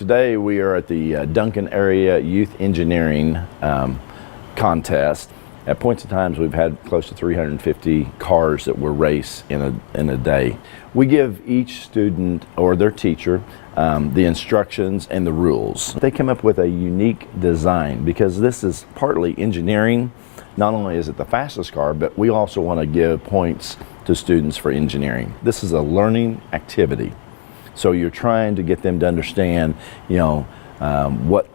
today we are at the Duncan Area Youth Engineering Contest. At points in times we've had close to 350 cars that will race in a day. We give each student or their teacher the instructions and the rules. They come up with a unique design because this is partly engineering. Not only is it the fastest car, but we also want to give points to students for engineering. This is a learning activity. So you're trying to get them to understand, what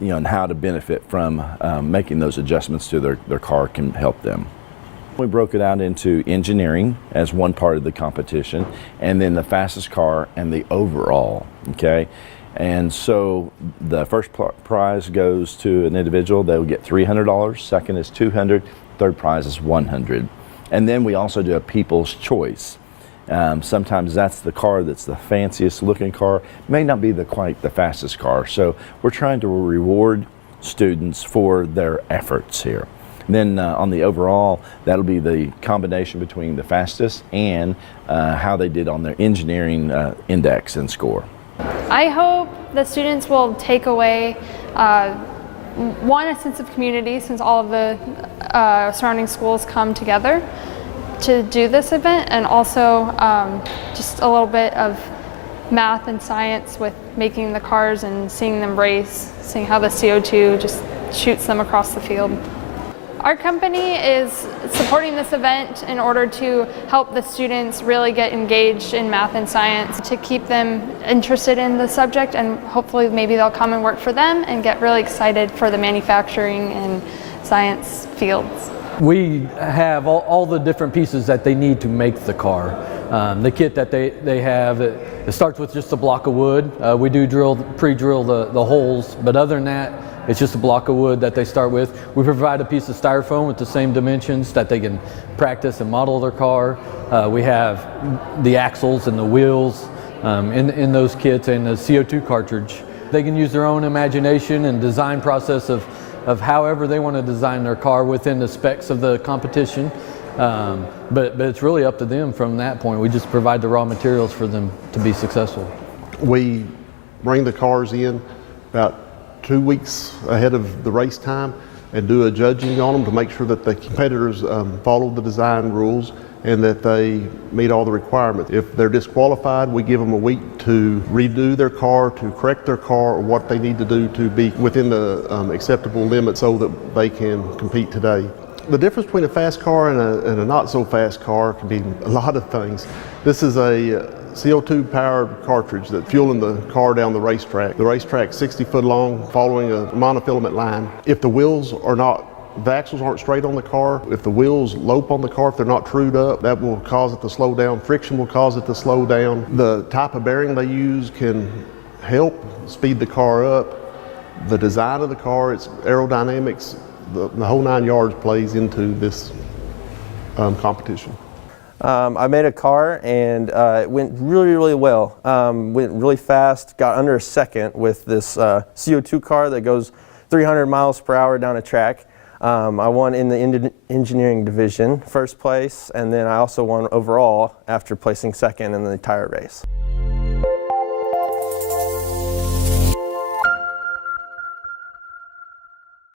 and how to benefit from making those adjustments to their car can help them. We broke it out into engineering as one part of the competition, and then the fastest car and the overall, okay? And so the first prize goes to an individual. They'll get $300, second is $200, third prize is $100. And then we also do a people's choice. Sometimes that's the car that's the fanciest looking car. It may not be quite the fastest car. So we're trying to reward students for their efforts here. And then on the overall, that'll be the combination between the fastest and how they did on their engineering index and score. I hope the students will take away one, a sense of community, since all of the surrounding schools come together to do this event, and also just a little bit of math and science with making the cars and seeing them race, seeing how the CO2 just shoots them across the field. Our company is supporting this event in order to help the students really get engaged in math and science, to keep them interested in the subject, and hopefully maybe they'll come and work for them and get really excited for the manufacturing and science fields. We have all the different pieces that they need to make the car. The kit that they have, it starts with just a block of wood. We do pre-drill the holes, but other than that, it's just a block of wood that they start with. We provide a piece of styrofoam with the same dimensions that they can practice and model their car. We have the axles and the wheels in those kits, and the CO2 cartridge. They can use their own imagination and design process of however they want to design their car within the specs of the competition. But it's really up to them from that point. We just provide the raw materials for them to be successful. We bring the cars in about 2 weeks ahead of the race time and do a judging on them to make sure that the competitors follow the design rules and that they meet all the requirements. If they're disqualified, we give them a week to redo their car, to correct their car, or what they need to do to be within the acceptable limits so that they can compete today. The difference between a fast car and a not so fast car can be a lot of things. This is a CO2 powered cartridge that's fueling the car down the racetrack. The racetrack's 60 foot long, following a monofilament line. If the wheels are not, the axles aren't straight on the car, if the wheels lope on the car, if they're not trued up, that will cause it to slow down. Friction will cause it to slow down. The type of bearing they use can help speed the car up. The design of the car, its aerodynamics, the whole 9 yards plays into this competition. I made a car and it went really well. Went really fast, got under a second with this CO2 car that goes 300 miles per hour down a track. I won in the engineering division, first place, and then I also won overall after placing second in the entire race.